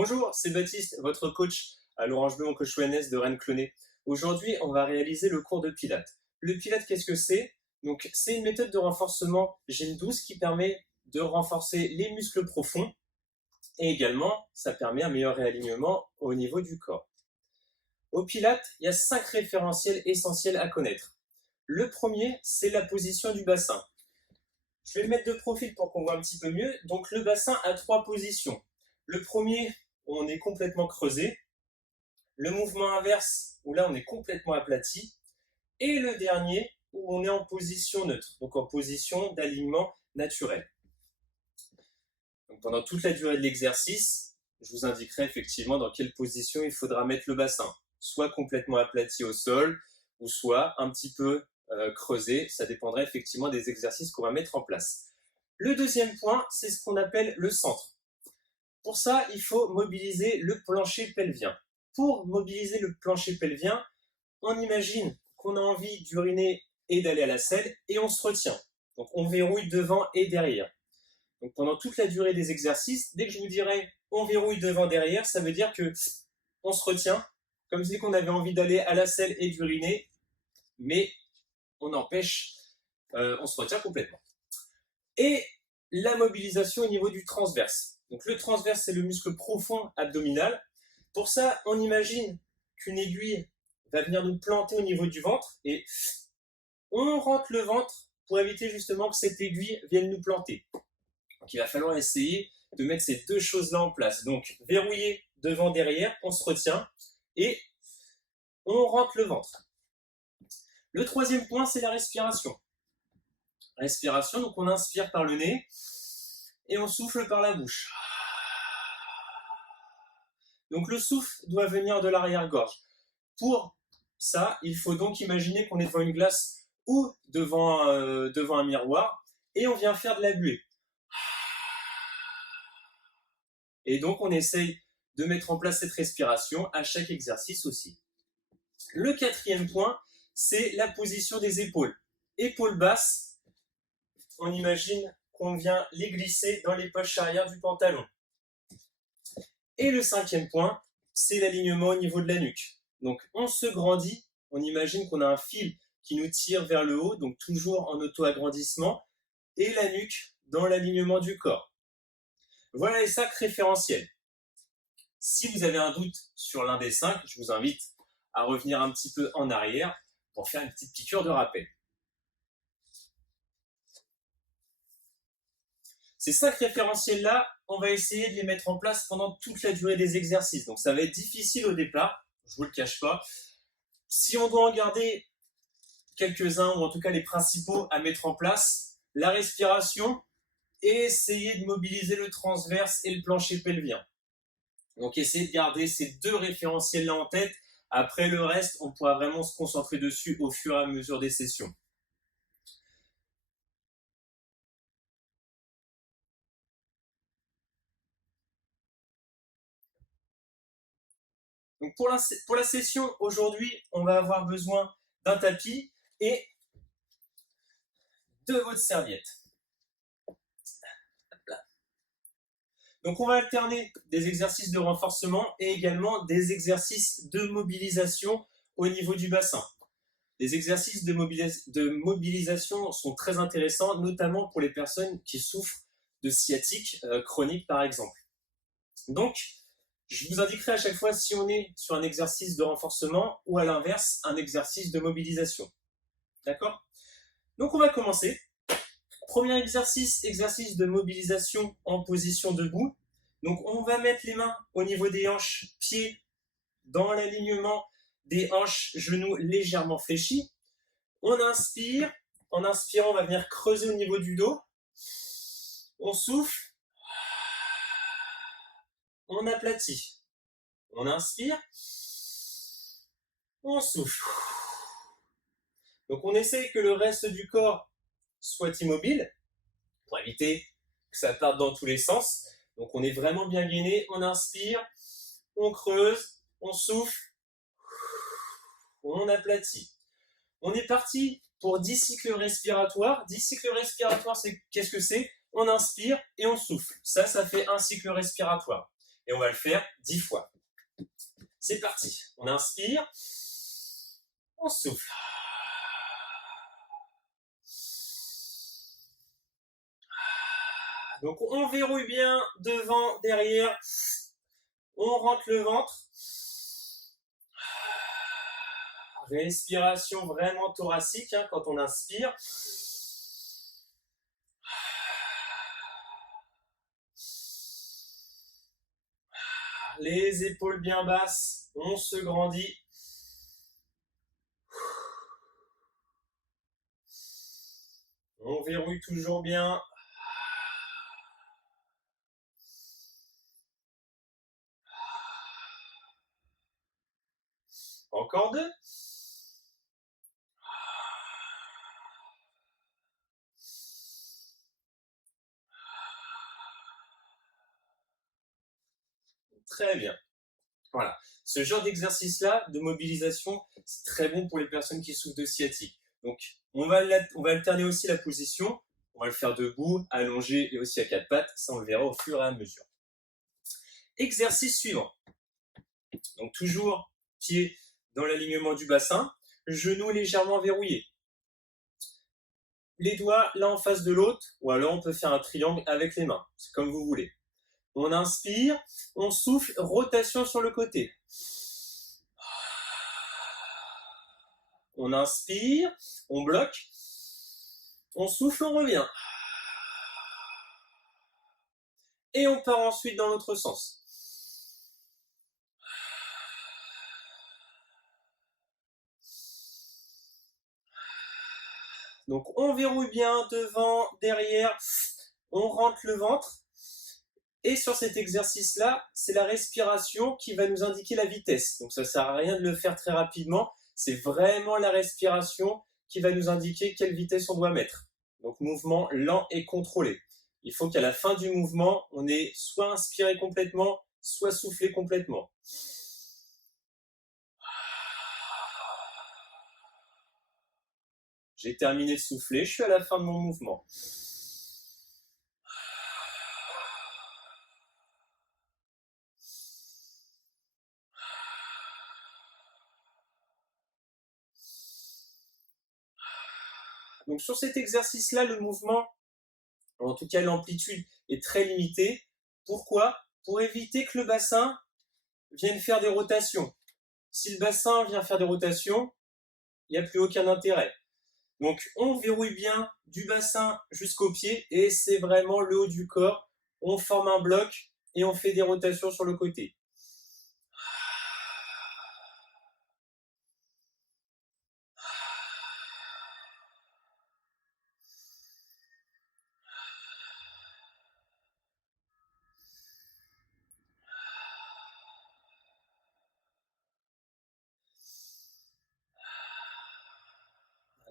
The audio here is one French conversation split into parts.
Bonjour, c'est Baptiste, votre coach à l'Orange Bleu, mon coach wellness de Rennes-Clonay. Aujourd'hui, on va réaliser le cours de Pilates. Le Pilates, qu'est-ce que c'est? Donc, c'est une méthode de renforcement Gym12 qui permet de renforcer les muscles profonds et également, ça permet un meilleur réalignement au niveau du corps. Au Pilates, il y a 5 référentiels essentiels à connaître. Le premier, c'est la position du bassin. Je vais le mettre de profil pour qu'on voit un petit peu mieux. Donc, le bassin a 3 positions. Le premier, on est complètement creusé. Le mouvement inverse, où là on est complètement aplati. Et le dernier, où on est en position neutre, donc en position d'alignement naturel. Donc pendant toute la durée de l'exercice, je vous indiquerai effectivement dans quelle position il faudra mettre le bassin. Soit complètement aplati au sol, ou soit un petit peu creusé. Ça dépendra effectivement des exercices qu'on va mettre en place. Le deuxième point, c'est ce qu'on appelle le centre. Pour ça, il faut mobiliser le plancher pelvien. Pour mobiliser le plancher pelvien, on imagine qu'on a envie d'uriner et d'aller à la selle et on se retient. Donc on verrouille devant et derrière. Donc pendant toute la durée des exercices, dès que je vous dirai on verrouille devant derrière, ça veut dire que on se retient, comme si on avait envie d'aller à la selle et d'uriner, mais on empêche, on se retient complètement. Et la mobilisation au niveau du transverse. Donc le transverse, c'est le muscle profond abdominal. Pour ça, on imagine qu'une aiguille va venir nous planter au niveau du ventre et on rentre le ventre pour éviter justement que cette aiguille vienne nous planter. Donc il va falloir essayer de mettre ces deux choses-là en place. Donc verrouiller devant, derrière, on se retient et on rentre le ventre. Le troisième point, c'est la respiration. Respiration, donc on inspire par le nez et on souffle par la bouche. Donc le souffle doit venir de l'arrière-gorge. Pour ça, il faut donc imaginer qu'on est devant une glace ou devant un miroir et on vient faire de la buée. Et donc on essaye de mettre en place cette respiration à chaque exercice aussi. Le quatrième point, c'est la position des épaules. Épaules basses, on imagine qu'on vient les glisser dans les poches arrière du pantalon. Et le cinquième point, c'est l'alignement au niveau de la nuque. Donc on se grandit, on imagine qu'on a un fil qui nous tire vers le haut, donc toujours en auto-agrandissement, et la nuque dans l'alignement du corps. Voilà les 5 référentiels. Si vous avez un doute sur l'un des 5, je vous invite à revenir un petit peu en arrière pour faire une petite piqûre de rappel. Ces 5 référentiels-là, on va essayer de les mettre en place pendant toute la durée des exercices. Donc ça va être difficile au départ, je ne vous le cache pas. Si on doit en garder quelques-uns, ou en tout cas les principaux à mettre en place, la respiration et essayer de mobiliser le transverse et le plancher pelvien. Donc essayez de garder ces 2 référentiels-là en tête. Après le reste, on pourra vraiment se concentrer dessus au fur et à mesure des sessions. Donc pour la session aujourd'hui, on va avoir besoin d'un tapis et de votre serviette. Donc on va alterner des exercices de renforcement et également des exercices de mobilisation au niveau du bassin. Les exercices de mobilisation sont très intéressants, notamment pour les personnes qui souffrent de sciatique chronique par exemple. Donc, je vous indiquerai à chaque fois si on est sur un exercice de renforcement ou à l'inverse, un exercice de mobilisation. D'accord? Donc on va commencer. Premier exercice, exercice de mobilisation en position debout. Donc on va mettre les mains au niveau des hanches, pieds dans l'alignement des hanches, genoux légèrement fléchis. On inspire. En inspirant, on va venir creuser au niveau du dos. On souffle. On aplatit. On inspire. On souffle. Donc on essaye que le reste du corps soit immobile pour éviter que ça parte dans tous les sens. Donc on est vraiment bien gainé. On inspire. On creuse. On souffle. On aplatit. On est parti pour 10 cycles respiratoires. 10 cycles respiratoires, qu'est-ce que c'est? On inspire et on souffle. Ça fait un cycle respiratoire. Et on va le faire 10 fois. C'est parti. On inspire. On souffle. Donc on verrouille bien devant, derrière. On rentre le ventre. Respiration vraiment thoracique hein, quand on inspire. Les épaules bien basses, on se grandit. On verrouille toujours bien. Encore 2. Très bien. Voilà. Ce genre d'exercice-là, de mobilisation, c'est très bon pour les personnes qui souffrent de sciatique. Donc, on va alterner aussi la position. On va le faire debout, allongé et aussi à 4 pattes. Ça, on le verra au fur et à mesure. Exercice suivant. Donc, toujours pied dans l'alignement du bassin, genoux légèrement verrouillés. Les doigts l'un en face de l'autre, ou alors on peut faire un triangle avec les mains. C'est comme vous voulez. On inspire, on souffle, rotation sur le côté. On inspire, on bloque, on souffle, on revient. Et on part ensuite dans l'autre sens. Donc on verrouille bien devant, derrière, on rentre le ventre. Et sur cet exercice-là, c'est la respiration qui va nous indiquer la vitesse. Donc ça ne sert à rien de le faire très rapidement. C'est vraiment la respiration qui va nous indiquer quelle vitesse on doit mettre. Donc mouvement lent et contrôlé. Il faut qu'à la fin du mouvement, on ait soit inspiré complètement, soit soufflé complètement. J'ai terminé de souffler, je suis à la fin de mon mouvement. Donc sur cet exercice-là, le mouvement, en tout cas l'amplitude, est très limitée. Pourquoi? Pour éviter que le bassin vienne faire des rotations. Si le bassin vient faire des rotations, il n'y a plus aucun intérêt. Donc on verrouille bien du bassin jusqu'aux pieds et c'est vraiment le haut du corps. On forme un bloc et on fait des rotations sur le côté.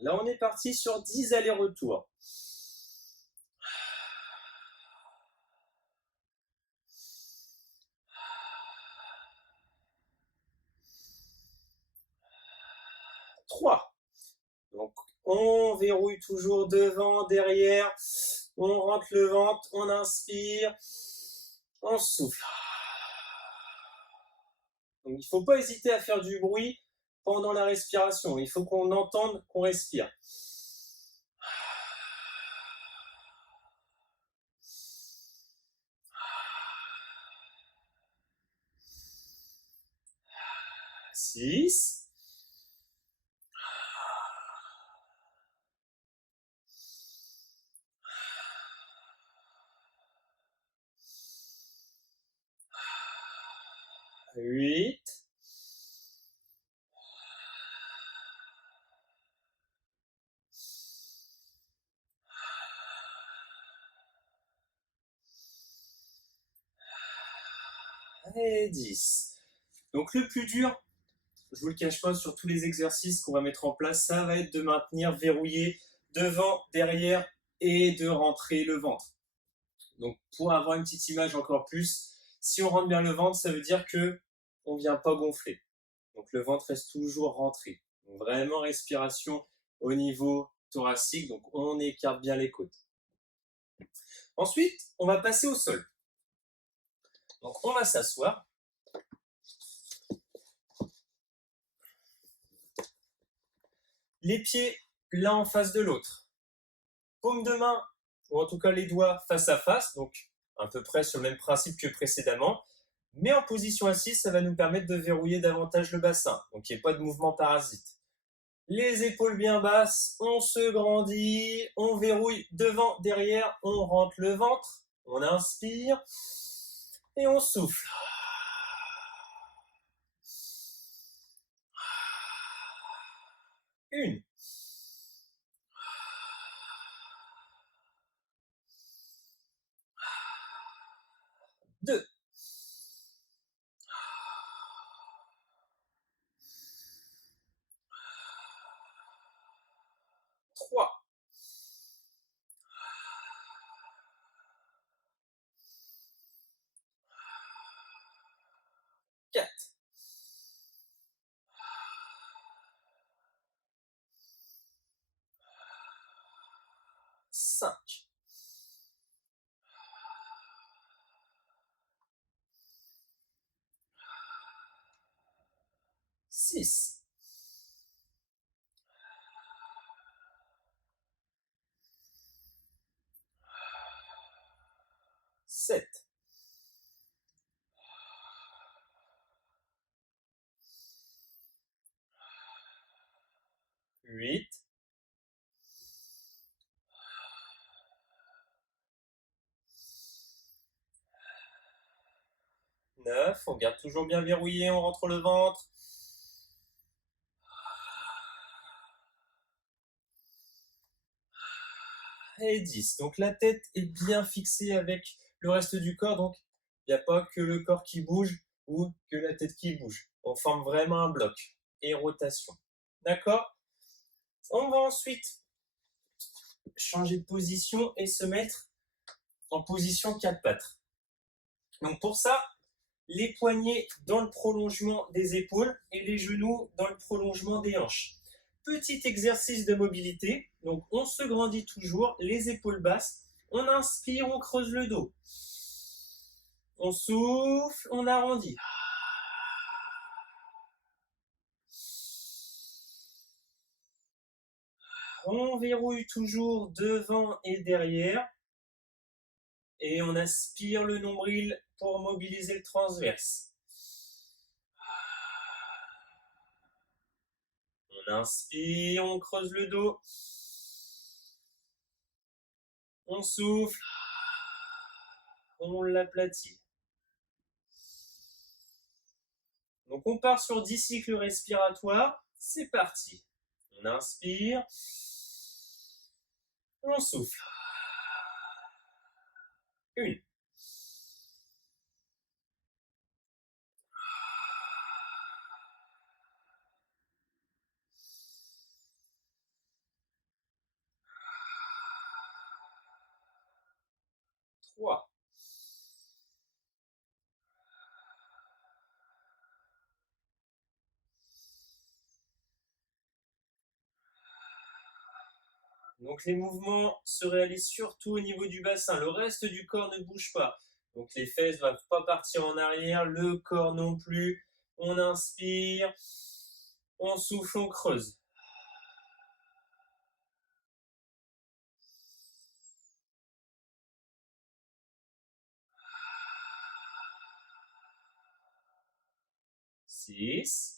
Là, on est parti sur 10 allers-retours. Donc, on verrouille toujours devant, derrière. On rentre le ventre, on inspire, on souffle. Donc, il ne faut pas hésiter à faire du bruit pendant la respiration. Il faut qu'on entende qu'on respire. Six. 8. 10. Donc le plus dur, je vous le cache pas, sur tous les exercices qu'on va mettre en place, ça va être de maintenir verrouillé devant, derrière et de rentrer le ventre. Donc pour avoir une petite image encore plus, si on rentre bien le ventre, ça veut dire que on ne vient pas gonfler. Donc le ventre reste toujours rentré. Donc vraiment respiration au niveau thoracique, donc on écarte bien les côtes. Ensuite, on va passer au sol. Donc on va s'asseoir. Les pieds l'un en face de l'autre. Paume de main, ou en tout cas les doigts face à face, donc à peu près sur le même principe que précédemment. Mais en position assise, ça va nous permettre de verrouiller davantage le bassin, donc il n'y ait pas de mouvement parasite. Les épaules bien basses, on se grandit, on verrouille devant, derrière, on rentre le ventre, on inspire et on souffle. Une. Deux. Trois. 4. 5. 6. 7. 8. 9. On garde toujours bien verrouillé, on rentre le ventre. Et 10. Donc la tête est bien fixée avec le reste du corps, donc il n'y a pas que le corps qui bouge ou que la tête qui bouge. On forme vraiment un bloc et rotation. D'accord? On va ensuite changer de position et se mettre en position 4 pattes. Donc pour ça, les poignets dans le prolongement des épaules et les genoux dans le prolongement des hanches. Petit exercice de mobilité, donc on se grandit toujours, les épaules basses, on inspire, on creuse le dos. On souffle, on arrondit. On verrouille toujours devant et derrière. Et on aspire le nombril pour mobiliser le transverse. On inspire, on creuse le dos. On souffle. On l'aplatit. Donc on part sur 10 cycles respiratoires. C'est parti. On inspire. On souffle. 1. 3. Donc les mouvements se réalisent surtout au niveau du bassin. Le reste du corps ne bouge pas. Donc les fesses ne doivent pas partir en arrière, le corps non plus. On inspire, on souffle, on creuse. Six.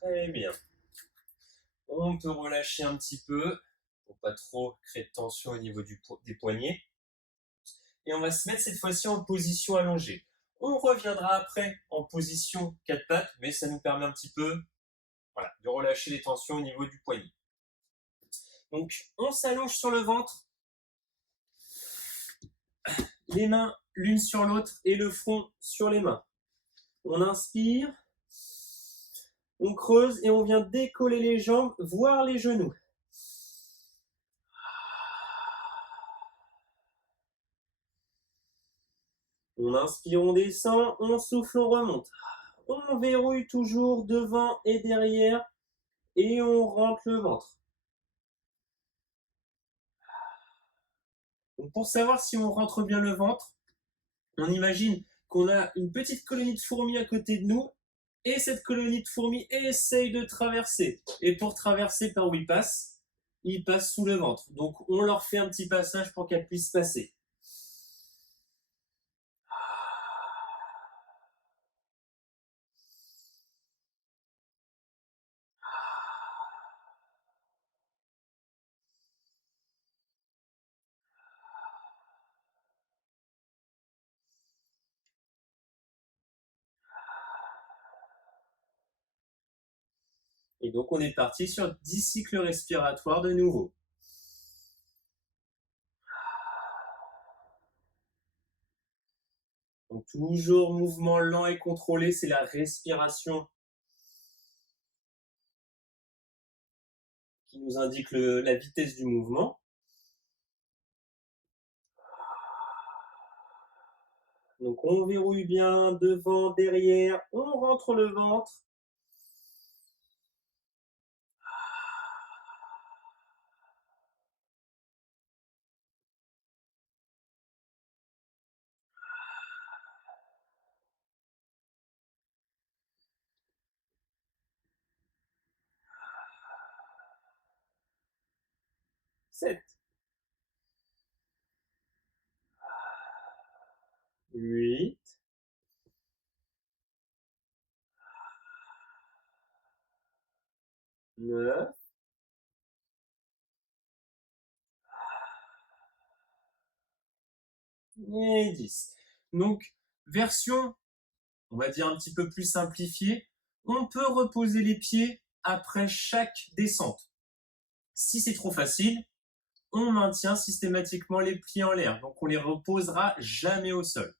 Très bien. On peut relâcher un petit peu pour pas trop créer de tension au niveau des poignets. Et on va se mettre cette fois-ci en position allongée. On reviendra après en position 4 pattes, mais ça nous permet un petit peu de relâcher les tensions au niveau du poignet. Donc on s'allonge sur le ventre, les mains l'une sur l'autre et le front sur les mains. On inspire, on creuse et on vient décoller les jambes, voire les genoux. On inspire, on descend, on souffle, on remonte. On verrouille toujours devant et derrière et on rentre le ventre. Donc pour savoir si on rentre bien le ventre, on imagine qu'on a une petite colonie de fourmis à côté de nous et cette colonie de fourmis essaye de traverser. Et pour traverser par où ils passent sous le ventre. Donc on leur fait un petit passage pour qu'elles puissent passer. Et donc on est parti sur 10 cycles respiratoires de nouveau. Donc toujours mouvement lent et contrôlé, c'est la respiration qui nous indique la vitesse du mouvement. Donc on verrouille bien devant, derrière, on rentre le ventre. Sept, 8, 9 et 10. Donc, version, on va dire un petit peu plus simplifiée, on peut reposer les pieds après chaque descente. Si c'est trop facile, on maintient systématiquement les pieds en l'air. Donc, on les reposera jamais au sol.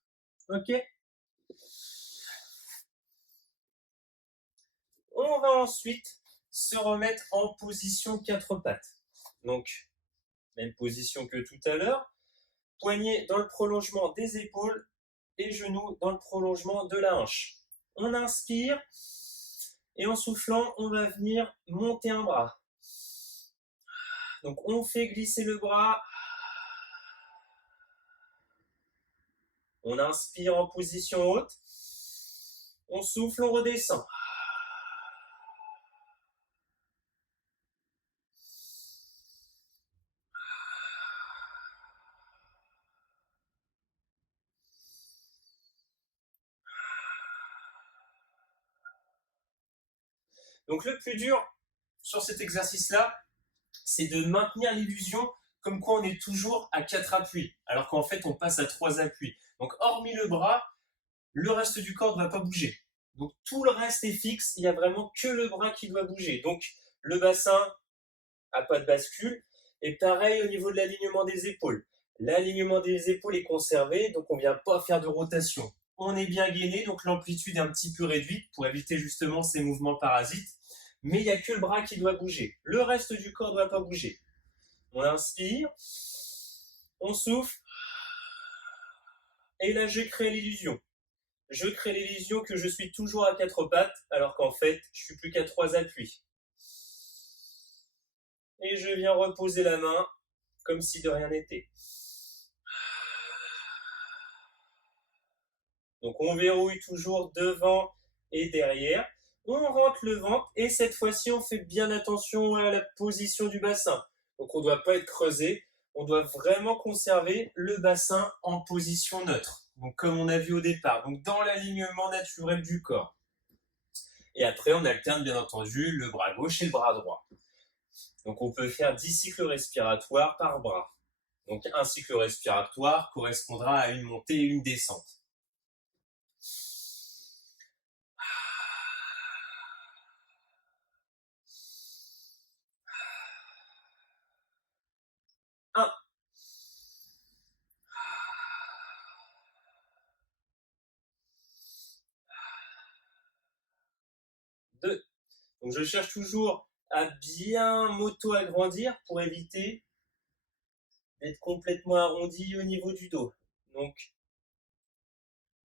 Ok? On va ensuite se remettre en position 4 pattes. Donc, même position que tout à l'heure. Poignets dans le prolongement des épaules et genoux dans le prolongement de la hanche. On inspire et en soufflant, on va venir monter un bras. Donc on fait glisser le bras. On inspire en position haute. On souffle, on redescend. Donc le plus dur sur cet exercice-là, c'est de maintenir l'illusion comme quoi on est toujours à 4 appuis, alors qu'en fait on passe à 3 appuis. Donc hormis le bras, le reste du corps ne va pas bouger. Donc tout le reste est fixe, il n'y a vraiment que le bras qui doit bouger. Donc le bassin n'a pas de bascule. Et pareil au niveau de l'alignement des épaules. L'alignement des épaules est conservé, donc on ne vient pas faire de rotation. On est bien gainé, donc l'amplitude est un petit peu réduite pour éviter justement ces mouvements parasites. Mais il n'y a que le bras qui doit bouger. Le reste du corps ne doit pas bouger. On inspire, on souffle, et là je crée l'illusion. Je crée l'illusion que je suis toujours à 4 pattes, alors qu'en fait, je suis plus qu'à 3 appuis. Et je viens reposer la main comme si de rien n'était. Donc on verrouille toujours devant et derrière. On rentre le ventre et cette fois-ci on fait bien attention à la position du bassin. Donc on ne doit pas être creusé, on doit vraiment conserver le bassin en position neutre. Donc comme on a vu au départ, donc dans l'alignement naturel du corps. Et après on alterne bien entendu le bras gauche et le bras droit. Donc on peut faire 10 cycles respiratoires par bras. Donc un cycle respiratoire correspondra à une montée et une descente. Un, 2. Donc je cherche toujours à bien m'auto-agrandir pour éviter d'être complètement arrondi au niveau du dos. Donc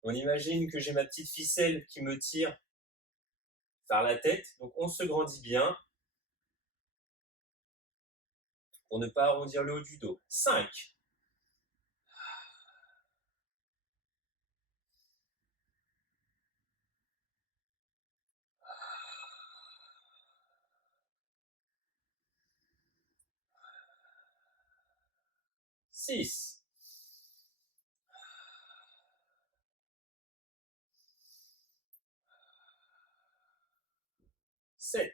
On imagine que j'ai ma petite ficelle qui me tire vers la tête. Donc on se grandit bien pour ne pas arrondir le haut du dos. 5, 6, 7,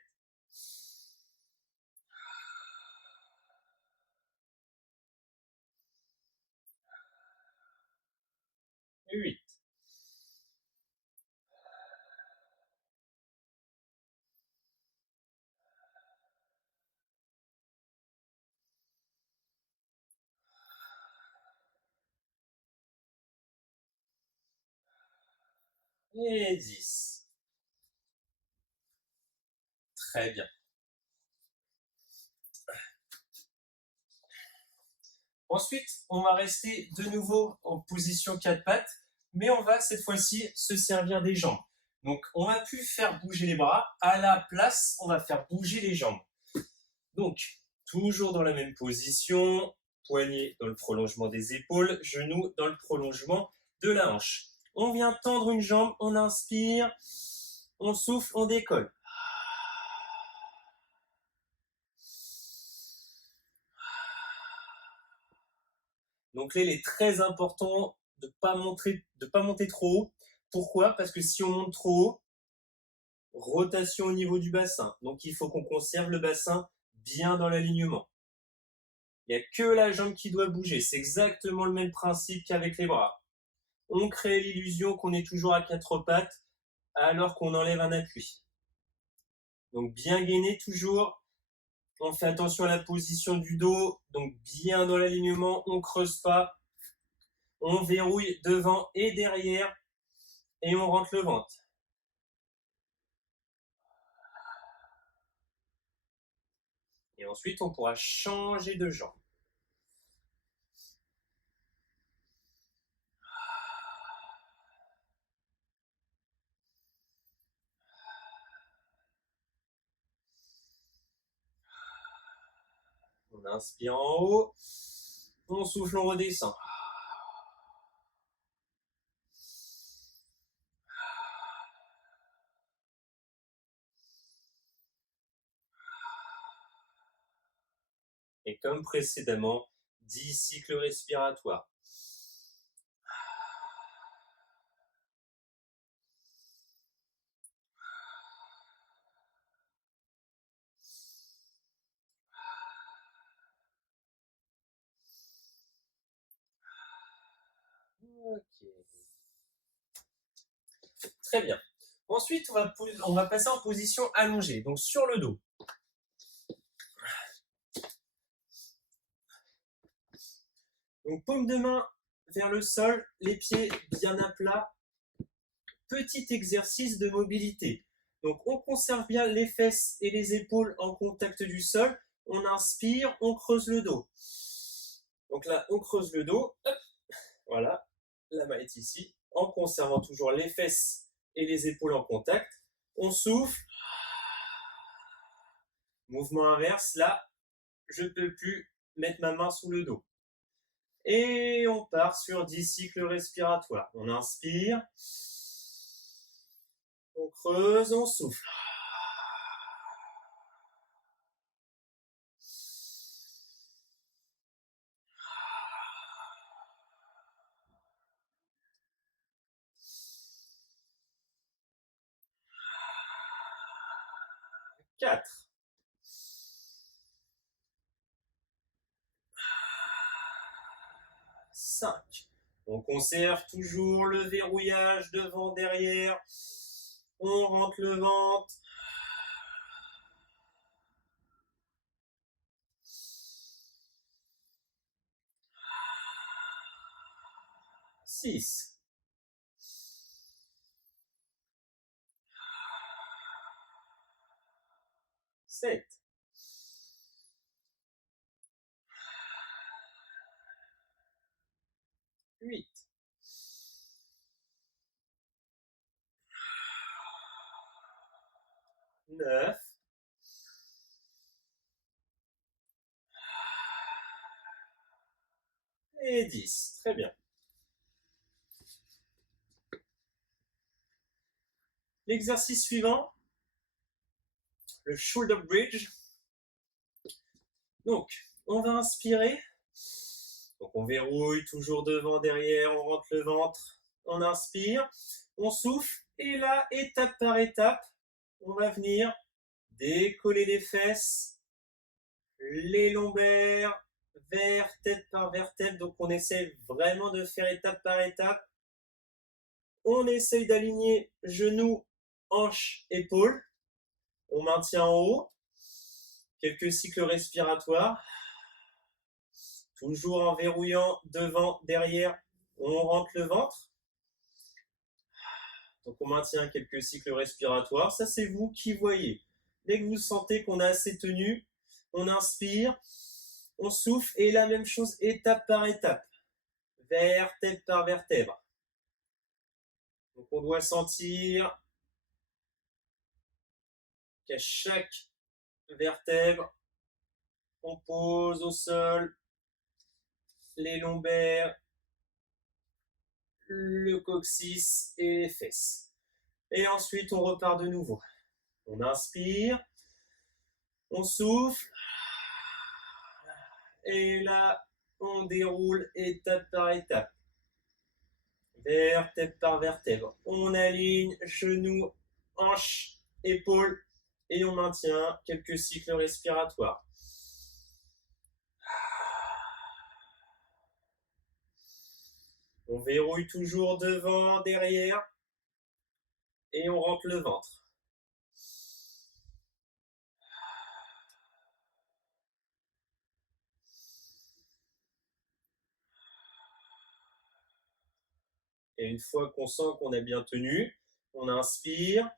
8, et 10. Très bien. Ensuite, on va rester de nouveau en position 4 pattes, mais on va cette fois-ci se servir des jambes. Donc, on va plus faire bouger les bras. À la place, on va faire bouger les jambes. Donc, toujours dans la même position, poignet dans le prolongement des épaules, genou dans le prolongement de la hanche. On vient tendre une jambe, on inspire, on souffle, on décolle. Donc là, il est très important de ne pas monter trop haut. Pourquoi? Parce que si on monte trop haut, rotation au niveau du bassin. Donc il faut qu'on conserve le bassin bien dans l'alignement. Il n'y a que la jambe qui doit bouger. C'est exactement le même principe qu'avec les bras. On crée l'illusion qu'on est toujours à 4 pattes alors qu'on enlève un appui. Donc bien gainer toujours. On fait attention à la position du dos. Donc bien dans l'alignement, on ne creuse pas. On verrouille devant et derrière et on rentre le ventre. Et ensuite, on pourra changer de jambe. On inspire en haut, on souffle, on redescend. Et comme précédemment, 10 cycles respiratoires. Ok. Très bien. Ensuite, on va passer en position allongée, donc sur le dos. Donc paume de main vers le sol, les pieds bien à plat. Petit exercice de mobilité. Donc on conserve bien les fesses et les épaules en contact du sol. On inspire, on creuse le dos. Donc là, on creuse le dos. Hop, voilà, la main est ici. En conservant toujours les fesses et les épaules en contact. On souffle. Mouvement inverse. Là, je ne peux plus mettre ma main sous le dos. Et on part sur 10 cycles respiratoires. On inspire. On creuse, on souffle. Quatre. 5. On conserve toujours le verrouillage devant, derrière. On rentre le ventre. 6. 7. 8. 9, et 10. Très bien. L'exercice suivant, le shoulder bridge. Donc, on va inspirer. Donc, on verrouille toujours devant, derrière, on rentre le ventre. On inspire, on souffle. Et là, étape par étape, on va venir décoller les fesses, les lombaires, vertèbre par vertèbre. Donc, on essaie vraiment de faire étape par étape. On essaye d'aligner genoux, hanches, épaules. On maintient en haut. Quelques cycles respiratoires. Toujours en verrouillant devant, derrière, on rentre le ventre. Donc on maintient quelques cycles respiratoires. Ça, c'est vous qui voyez. Dès que vous sentez qu'on a assez tenu, on inspire, on souffle et la même chose étape par étape, vertèbre par vertèbre. Donc on doit sentir qu'à chaque vertèbre, on pose au sol les lombaires, le coccyx et les fesses. Et ensuite, on repart de nouveau. On inspire, on souffle, et là, on déroule étape par étape, vertèbre par vertèbre. On aligne genoux, hanches, épaules, et on maintient quelques cycles respiratoires. On verrouille toujours devant, derrière, et on rentre le ventre. Et une fois qu'on sent qu'on a bien tenu, on inspire,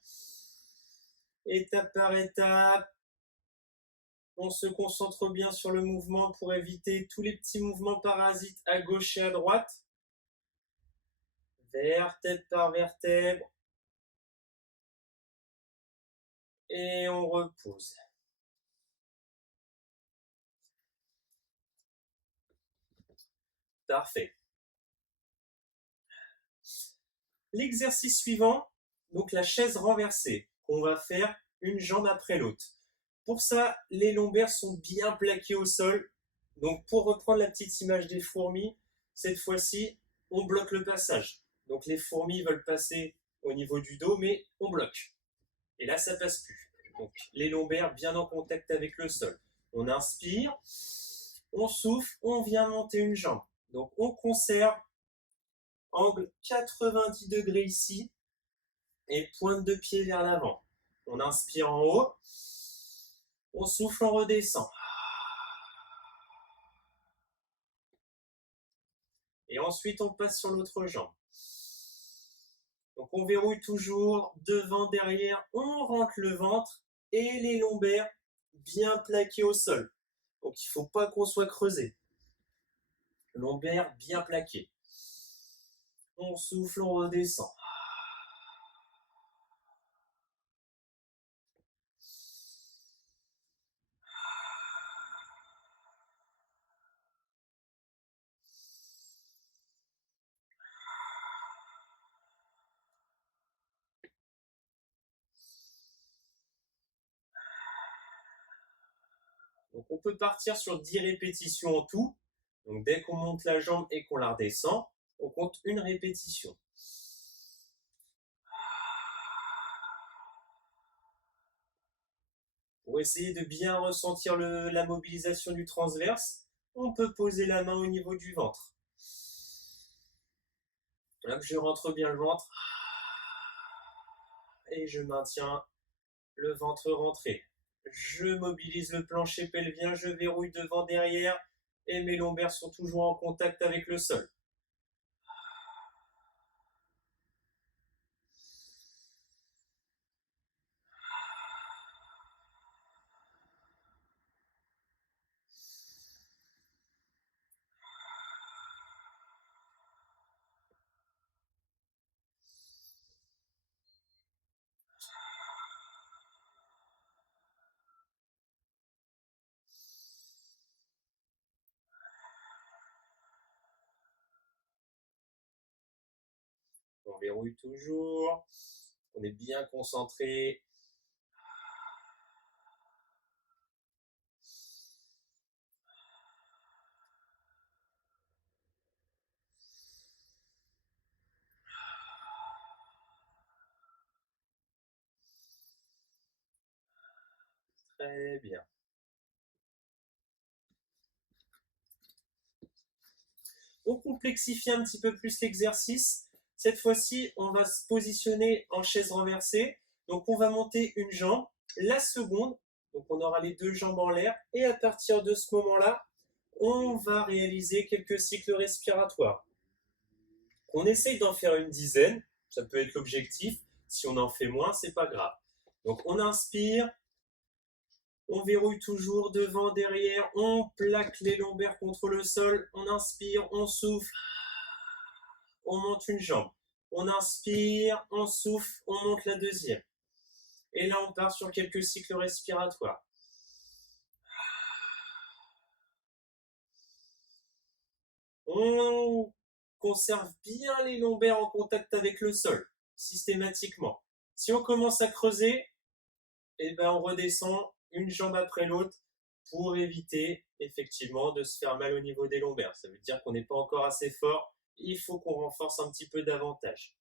étape par étape, on se concentre bien sur le mouvement pour éviter tous les petits mouvements parasites à gauche et à droite. Vertèbre par vertèbre. Et on repose. Parfait. L'exercice suivant, donc la chaise renversée, qu'on va faire une jambe après l'autre. Pour ça, les lombaires sont bien plaqués au sol. Donc pour reprendre la petite image des fourmis, cette fois-ci, on bloque le passage. Donc les fourmis veulent passer au niveau du dos, mais on bloque. Et là, ça passe plus. Donc les lombaires bien en contact avec le sol. On inspire, on souffle, on vient monter une jambe. Donc on conserve angle 90 degrés ici et pointe de pied vers l'avant. On inspire en haut, on souffle, on redescend. Et ensuite, on passe sur l'autre jambe. Donc on verrouille toujours devant, derrière, on rentre le ventre et les lombaires bien plaqués au sol. Donc il ne faut pas qu'on soit creusé. Lombaires bien plaqués. On souffle, on redescend. Donc on peut partir sur 10 répétitions en tout. Donc dès qu'on monte la jambe et qu'on la redescend, on compte une répétition. Pour essayer de bien ressentir la mobilisation du transverse, on peut poser la main au niveau du ventre. Là, je rentre bien le ventre et je maintiens le ventre rentré. Je mobilise le plancher pelvien, je verrouille devant, derrière et mes lombaires sont toujours en contact avec le sol. verrouille toujours. On est bien concentré. Très bien. On complexifie un petit peu plus l'exercice. Cette fois-ci, on va se positionner en chaise renversée. Donc, on va monter une jambe, la seconde. Donc, on aura les deux jambes en l'air. Et à partir de ce moment-là, on va réaliser quelques cycles respiratoires. On essaye d'en faire une dizaine. Ça peut être l'objectif. Si on en fait moins, c'est pas grave. Donc, on inspire. On verrouille toujours devant, derrière. On plaque les lombaires contre le sol. On inspire, on souffle. On monte une jambe. On inspire, on souffle, on monte la deuxième. Et là, on part sur quelques cycles respiratoires. On conserve bien les lombaires en contact avec le sol, systématiquement. Si on commence à creuser, eh ben on redescend une jambe après l'autre pour éviter effectivement de se faire mal au niveau des lombaires. Ça veut dire qu'on n'est pas encore assez fort. Il faut qu'on renforce un petit peu davantage.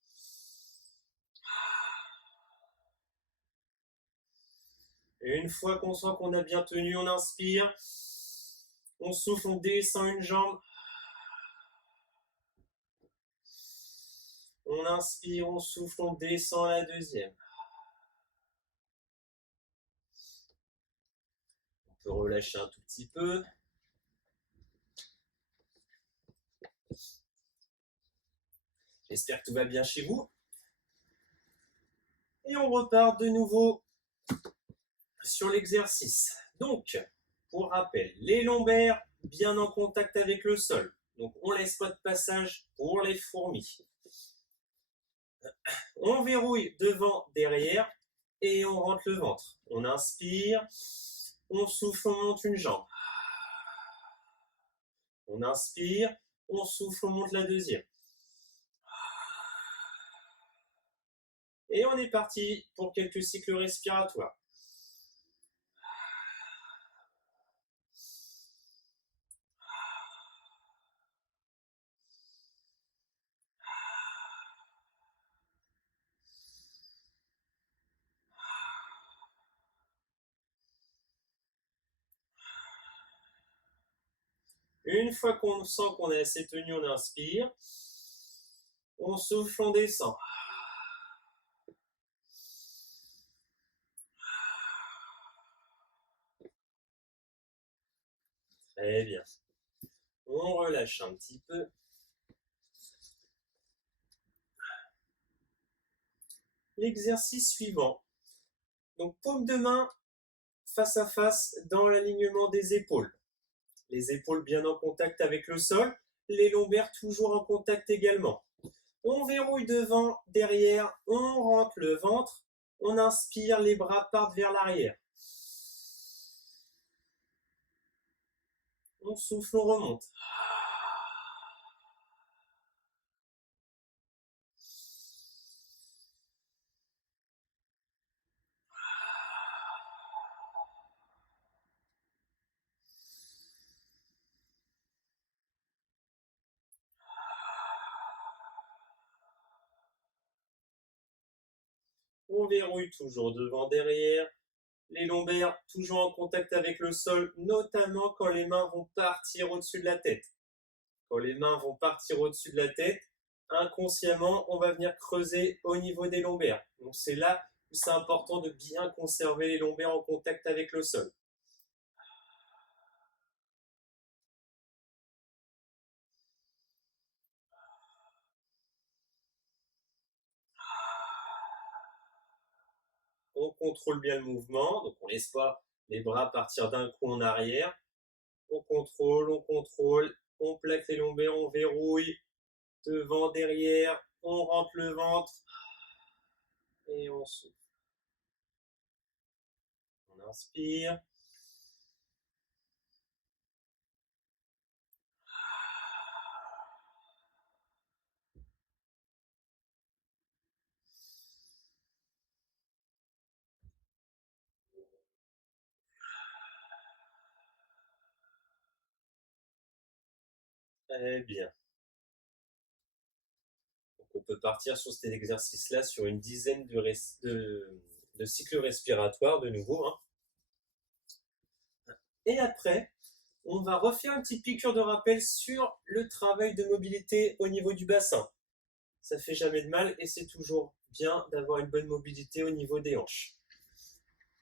Et une fois qu'on sent qu'on a bien tenu, on inspire. On souffle, on descend une jambe. On inspire, on souffle, on descend la deuxième. On peut relâcher un tout petit peu. J'espère que tout va bien chez vous. Et on repart de nouveau sur l'exercice. Donc, pour rappel, les lombaires bien en contact avec le sol. Donc, on ne laisse pas de passage pour les fourmis. On verrouille devant, derrière et on rentre le ventre. On inspire, on souffle, on monte une jambe. On inspire, on souffle, on monte la deuxième. Et on est parti pour quelques cycles respiratoires. Une fois qu'on sent qu'on est assez tenu, on inspire. On souffle, on descend. Très bien. On relâche un petit peu. L'exercice suivant. Donc, paume de main face à face dans l'alignement des épaules. Les épaules bien en contact avec le sol. Les lombaires toujours en contact également. On verrouille devant, derrière. On rentre le ventre. On inspire, les bras partent vers l'arrière. On souffle, on remonte. On verrouille toujours devant, derrière. Les lombaires toujours en contact avec le sol, notamment quand les mains vont partir au-dessus de la tête. Quand les mains vont partir au-dessus de la tête, inconsciemment, on va venir creuser au niveau des lombaires. Donc c'est là où c'est important de bien conserver les lombaires en contact avec le sol. On contrôle bien le mouvement, donc on ne laisse pas les bras partir d'un coup en arrière. On contrôle, on plaque les lombaires, on verrouille, devant, derrière, on rentre le ventre et on souffle. On inspire. Très bien. Donc, on peut partir sur cet exercice-là sur une dizaine de cycles respiratoires de nouveau, hein. Et après, on va refaire une petite piqûre de rappel sur le travail de mobilité au niveau du bassin. Ça fait jamais de mal et c'est toujours bien d'avoir une bonne mobilité au niveau des hanches.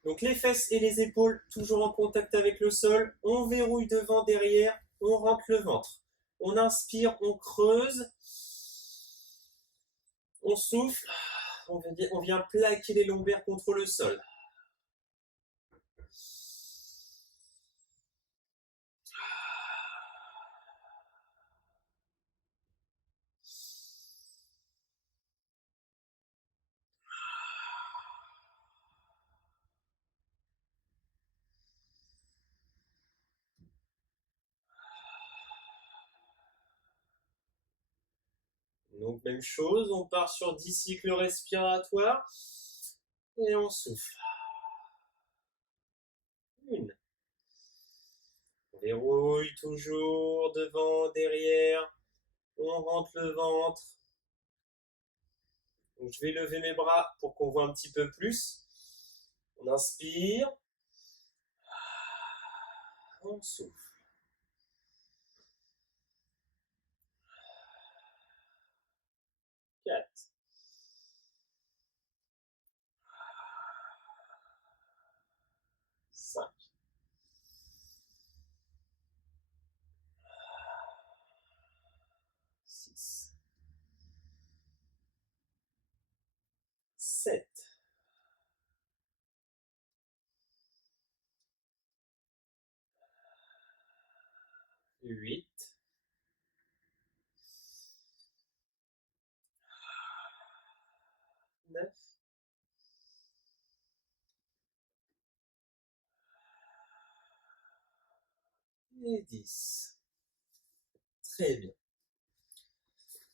Donc les fesses et les épaules toujours en contact avec le sol. On verrouille devant, derrière, on rentre le ventre. On inspire, on creuse, on souffle, on vient plaquer les lombaires contre le sol. Donc même chose, on part sur 10 cycles respiratoires et on souffle. Une. On verrouille toujours devant, derrière. On rentre le ventre. Donc je vais lever mes bras pour qu'on voit un petit peu plus. On inspire. On souffle. 4. 5. 6. 7. 8. 9. Et 10. Très bien.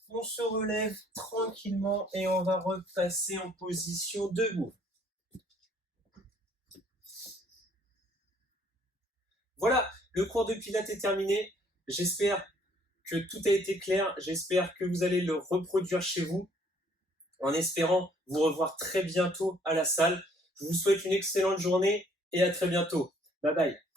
On se relève tranquillement et on va repasser en position debout. Voilà, le cours de Pilates est terminé. J'espère que tout a été clair. J'espère que vous allez le reproduire chez vous en espérant vous revoir très bientôt à la salle. Je vous souhaite une excellente journée et à très bientôt. Bye bye.